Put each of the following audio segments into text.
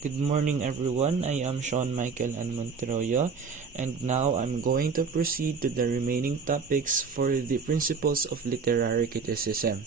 Good morning everyone, I am Sean Michael and Monteroyo, and now I'm going to proceed to the remaining topics for the principles of literary criticism.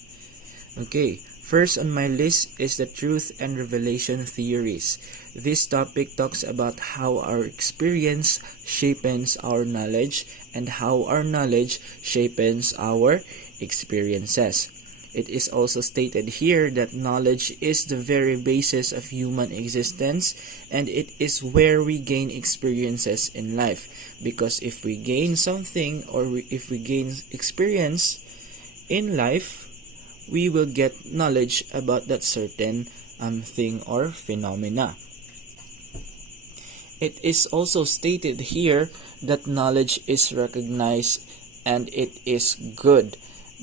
Okay, first on my list is the truth and revelation theories. This topic talks about how our experience shapes our knowledge and how our knowledge shapes our experiences. It is also stated here that knowledge is the very basis of human existence, and it is where we gain experiences in life. Because if we gain something if we gain experience in life, we will get knowledge about that certain thing or phenomena. It is also stated here that knowledge is recognized and it is good.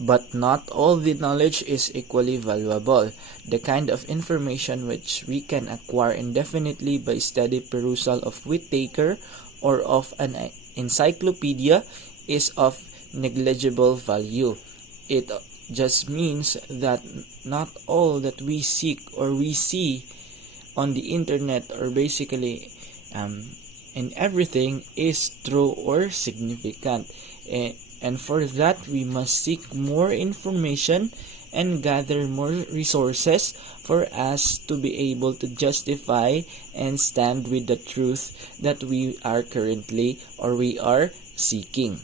But not all the knowledge is equally valuable. The kind of information which we can acquire indefinitely by steady perusal of Whittaker or of an encyclopedia is of negligible value. It just means that not all that we seek or we see on the internet or basically in everything is true or significant. And for that, we must seek more information and gather more resources for us to be able to justify and stand with the truth that we are currently or we are seeking.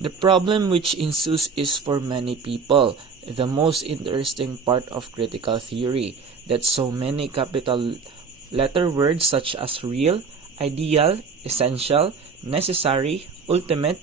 The problem which ensues is for many people the most interesting part of critical theory, that so many capital letter words such as real, ideal, essential, necessary, ultimate,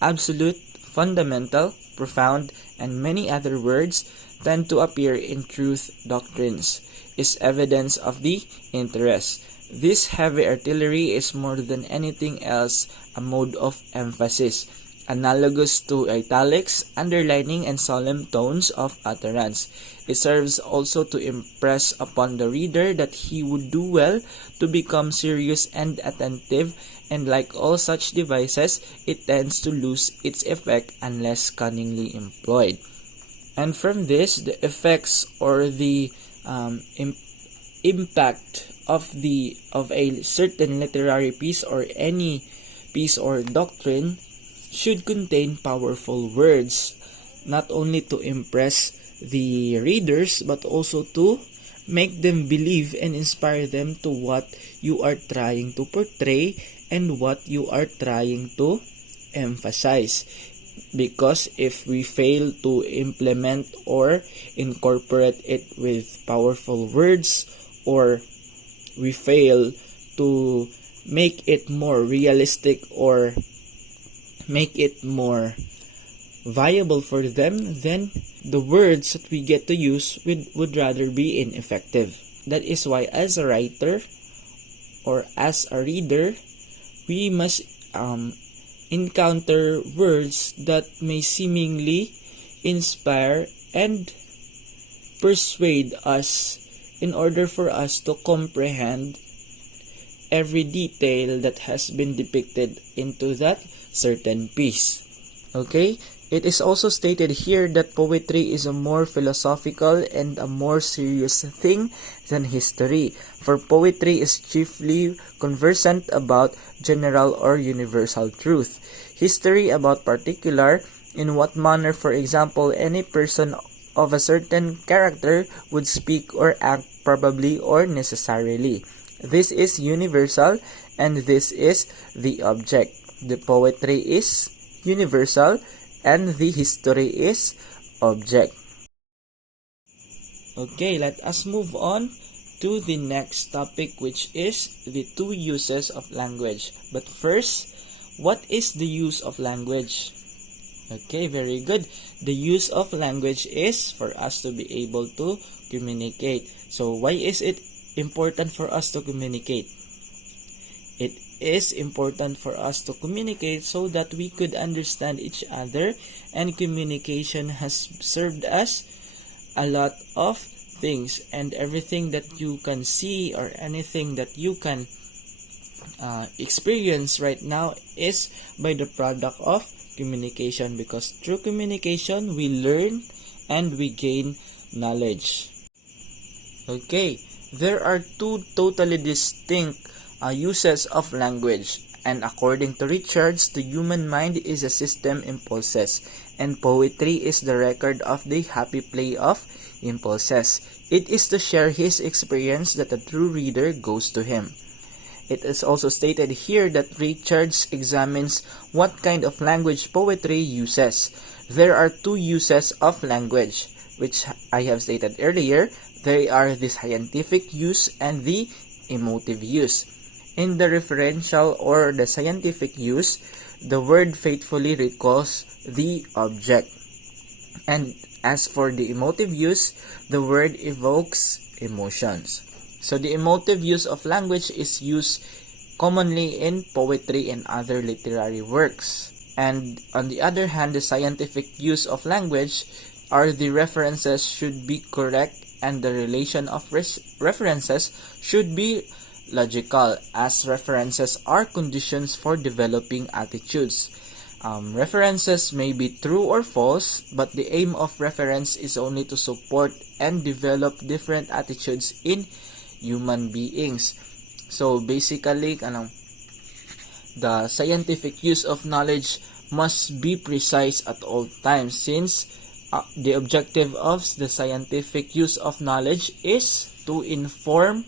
absolute, fundamental, profound, and many other words tend to appear in truth doctrines, is evidence of the interest. This heavy artillery is more than anything else a mode of emphasis, analogous to italics, underlining, and solemn tones of utterance. It serves also to impress upon the reader that he would do well to become serious and attentive, and like all such devices, it tends to lose its effect unless cunningly employed. And from this, the effects or the impact of a certain literary piece or any piece or doctrine should contain powerful words, not only to impress the readers but also to make them believe and inspire them to what you are trying to portray and what you are trying to emphasize. Because if we fail to implement or incorporate it with powerful words, or we fail to make it more realistic or make it more viable for them, then the words that we get to use would rather be ineffective. That is why as a writer or as a reader, we must encounter words that may seemingly inspire and persuade us in order for us to comprehend every detail that has been depicted into that certain piece. Okay? It is also stated here that poetry is a more philosophical and a more serious thing than history, for poetry is chiefly conversant about general or universal truth. History about particular, in what manner, for example, any person of a certain character would speak or act probably or necessarily. This is universal and this is the object. The poetry is universal and the history is object. Okay, let us move on to the next topic, which is the two uses of language. But first, what is the use of language? Okay, very good. The use of language is for us to be able to communicate. So why is it important for us to communicate? It is important for us to communicate so that we could understand each other, and communication has served us a lot of things, and everything that you can see or anything that you can experience right now is by the product of communication, because through communication we learn and we gain knowledge. Okay, There are two totally distinct uses of language, and according to Richards, the human mind is a system impulses, and poetry is the record of the happy play of impulses. It is to share his experience that a true reader goes to him. It is also stated here that Richards examines what kind of language poetry uses. There are two uses of language, which I have stated earlier. They are the scientific use and the emotive use. In the referential or the scientific use, the word faithfully recalls the object. And as for the emotive use, the word evokes emotions. So the emotive use of language is used commonly in poetry and other literary works. And on the other hand, the scientific use of language are the references should be correct and the relation of references should be logical, as references are conditions for developing attitudes. References may be true or false, but the aim of reference is only to support and develop different attitudes in human beings. So basically, the scientific use of knowledge must be precise at all times, since the objective of the scientific use of knowledge is to inform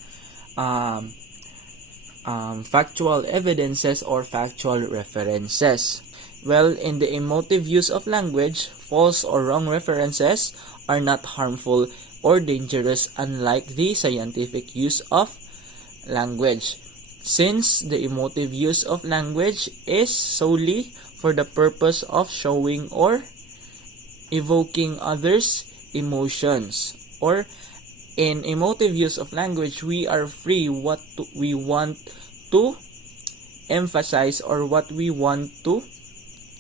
factual evidences or factual references. Well, in the emotive use of language, false or wrong references are not harmful or dangerous, unlike the scientific use of language, since the emotive use of language is solely for the purpose of showing or evoking others' emotions. Or in emotive use of language, we are free what we want to emphasize or what we want to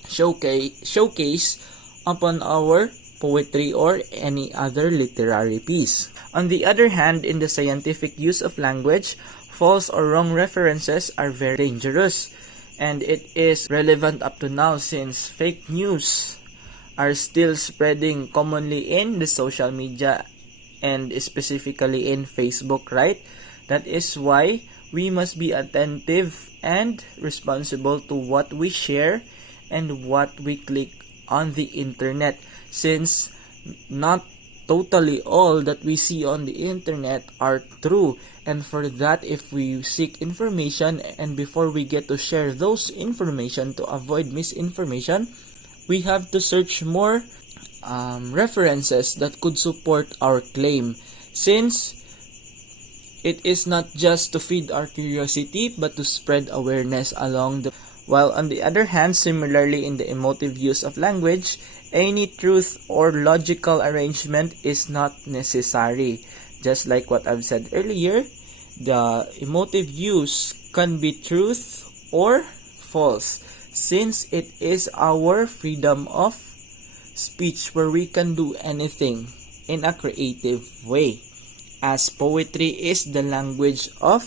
showcase upon our poetry or any other literary piece. On the other hand, in the scientific use of language, false or wrong references are very dangerous, and it is relevant up to now since fake news are still spreading commonly in the social media and specifically in Facebook, right? That is why we must be attentive and responsible to what we share and what we click on the internet, since not totally all that we see on the internet are true. And for that, if we seek information and before we get to share those information to avoid misinformation, we have to search more references that could support our claim, since it is not just to feed our curiosity but to spread awareness along the. While on the other hand, similarly in the emotive use of language, any truth or logical arrangement is not necessary. Just like what I've said earlier, the emotive use can be truth or false, since it is our freedom of speech where we can do anything in a creative way. As poetry is the language of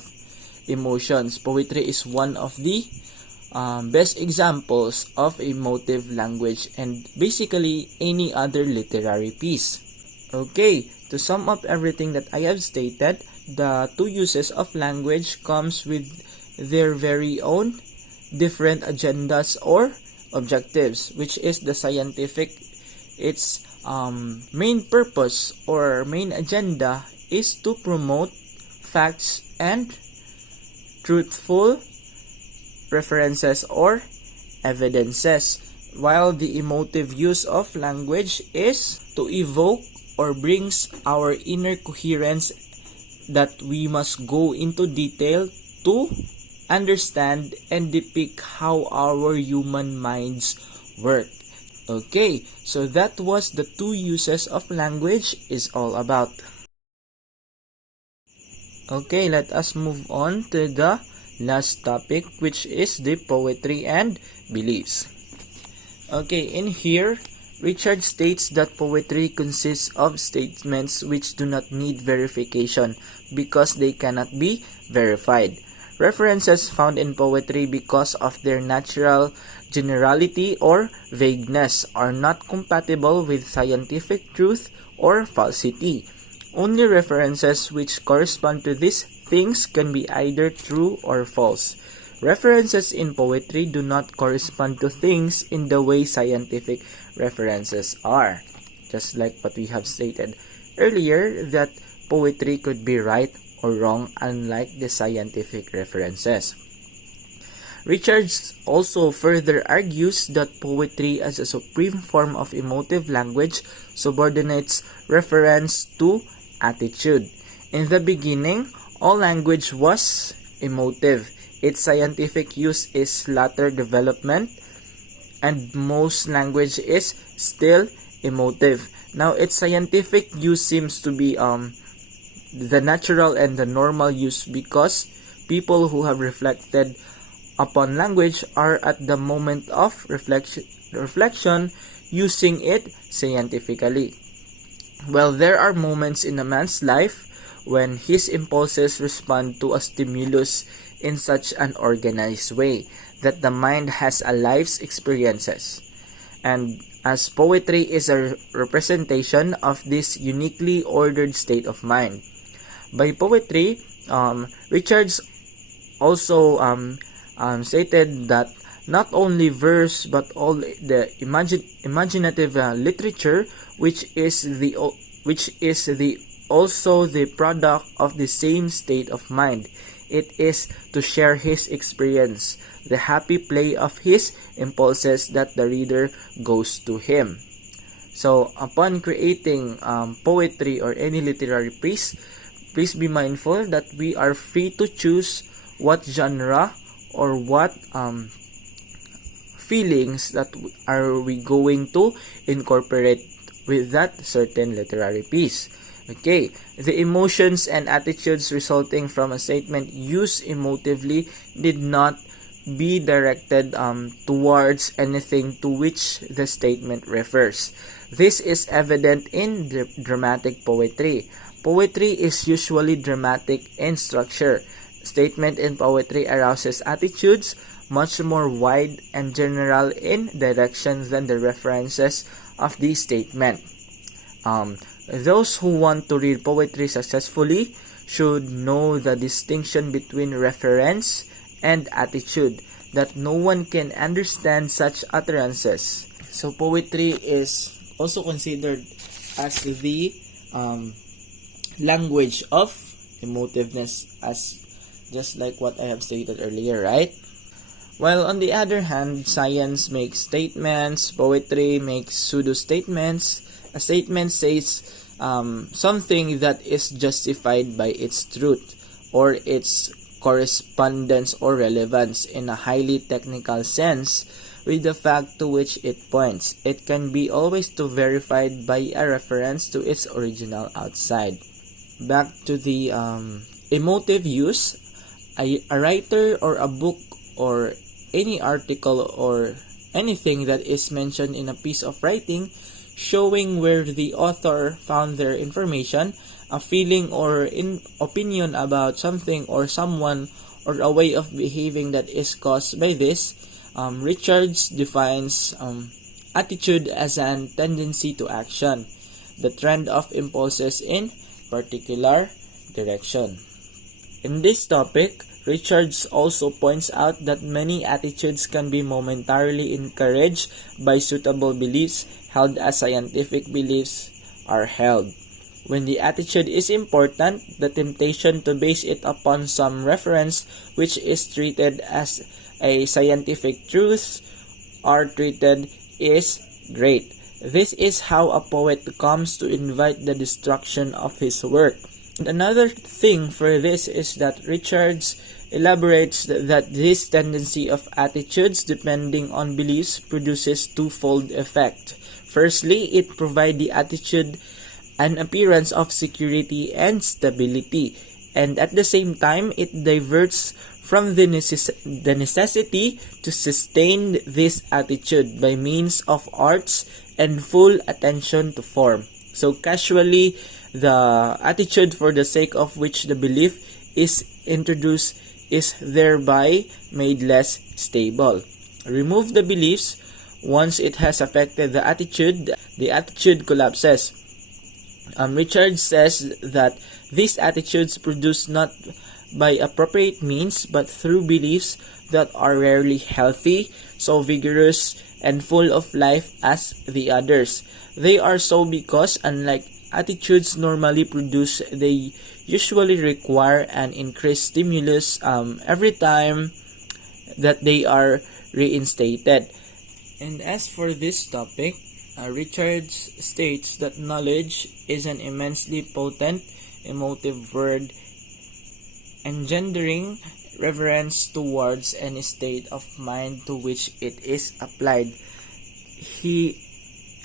emotions, poetry is one of the best examples of emotive language, and basically any other literary piece. Okay, to sum up everything that I have stated, the two uses of language comes with their very own different agendas or objectives, which is the scientific. Its main purpose or main agenda is to promote facts and truthful references or evidences, while the emotive use of language is to evoke or brings our inner coherence that we must go into detail to understand and depict how our human minds work. Okay, so that was the two uses of language is all about. Okay, let us move on to the last topic, which is the poetry and beliefs. Okay, in here, Richard states that poetry consists of statements which do not need verification because they cannot be verified. References found in poetry, because of their natural generality or vagueness, are not compatible with scientific truth or falsity. Only references which correspond to these things can be either true or false. References in poetry do not correspond to things in the way scientific references are. Just like what we have stated earlier, that poetry could be right or wrong unlike the scientific references. Richards also further argues that poetry as a supreme form of emotive language subordinates reference to attitude. In the beginning, all language was emotive. Its scientific use is latter development, and most language is still emotive. Now, its scientific use seems to be the natural and the normal use because people who have reflected upon language are at the moment of reflection using it scientifically. Well, there are moments in a man's life when his impulses respond to a stimulus in such an organized way that the mind has a life's experiences. And as poetry is a representation of this uniquely ordered state of mind. By poetry, Richards also stated that not only verse but all the imaginative literature, which is also the product of the same state of mind. It is to share his experience, the happy play of his impulses that the reader goes to him. So, upon creating poetry or any literary piece, please be mindful that we are free to choose what genre or what feelings that are we going to incorporate with that certain literary piece. Okay, the emotions and attitudes resulting from a statement used emotively did not be directed towards anything to which the statement refers. This is evident in dramatic poetry. Poetry is usually dramatic in structure. Statement in poetry arouses attitudes much more wide and general in direction than the references of the statement. Those who want to read poetry successfully should know the distinction between reference and attitude, that no one can understand such utterances. So poetry is also considered as the language of emotiveness, as just like what I have stated earlier, right? While on the other hand, science makes statements, poetry makes pseudo-statements. A statement says something that is justified by its truth or its correspondence or relevance in a highly technical sense with the fact to which it points. It can be always verified by a reference to its original outside. Back to the emotive use, a writer or a book or any article or anything that is mentioned in a piece of writing showing where the author found their information, a feeling or opinion about something or someone, or a way of behaving that is caused by this. Richards defines attitude as a tendency to action, the trend of impulses in particular direction. In this topic, Richards also points out that many attitudes can be momentarily encouraged by suitable beliefs held as scientific beliefs are held. When the attitude is important, the temptation to base it upon some reference which is treated as a scientific truth or treated is great. This is how a poet comes to invite the destruction of his work. And another thing for this is that Richards elaborates that this tendency of attitudes depending on beliefs produces twofold effect. Firstly, it provides the attitude an appearance of security and stability, and at the same time, it diverts from the necessity to sustain this attitude by means of arts and full attention to form. So casually, the attitude for the sake of which the belief is introduced is thereby made less stable. Remove the beliefs, once it has affected the attitude collapses. Richard says that these attitudes produce not by appropriate means but through beliefs that are rarely healthy, so vigorous and full of life as the others. They are so because, unlike attitudes normally produce, they usually require an increased stimulus every time that they are reinstated. And as for this topic, Richards states that knowledge is an immensely potent emotive word engendering reverence towards any state of mind to which it is applied. He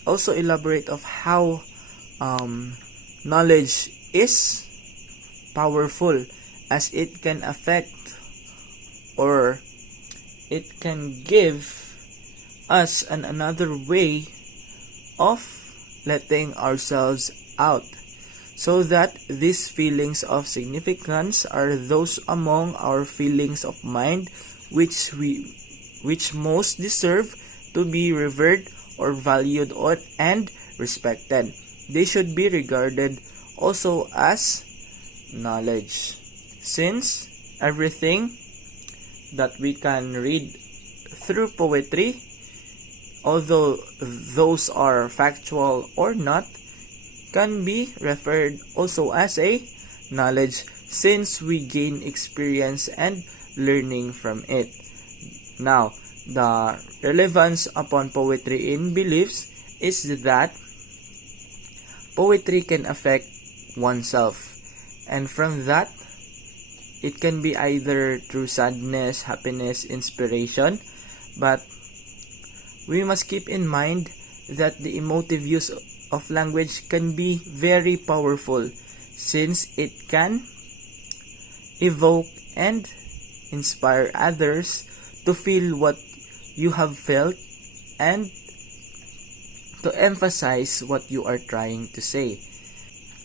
also elaborate of how knowledge is powerful as it can affect or it can give us another way of letting ourselves out, so that these feelings of significance are those among our feelings of mind which most deserve to be revered or valued and respected. They should be regarded also as knowledge, since everything that we can read through poetry, although those are factual or not, can be referred also as a knowledge, since we gain experience and learning from it. Now, the relevance upon poetry in beliefs is that poetry can affect oneself, and from that, it can be either through sadness, happiness, inspiration, but we must keep in mind that the emotive use of language can be very powerful, since it can evoke and inspire others to feel what you have felt and to emphasize what you are trying to say.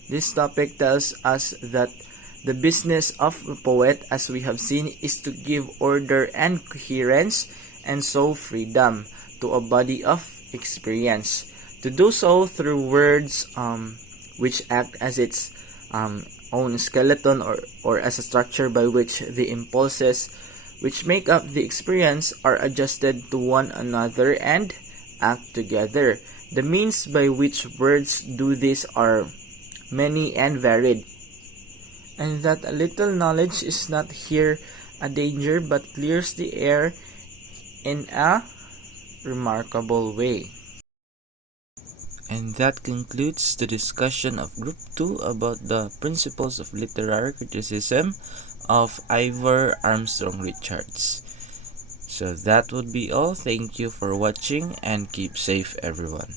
This topic tells us that the business of a poet, as we have seen, is to give order and coherence and so freedom to a body of experience. To do so through words which act as its own skeleton or as a structure by which the impulses which make up the experience are adjusted to one another and act together. The means by which words do this are many and varied, and that a little knowledge is not here a danger but clears the air in a remarkable way. And that concludes the discussion of Group 2 about the principles of literary criticism of Ivor Armstrong Richards. So that would be all. Thank you for watching and keep safe, everyone.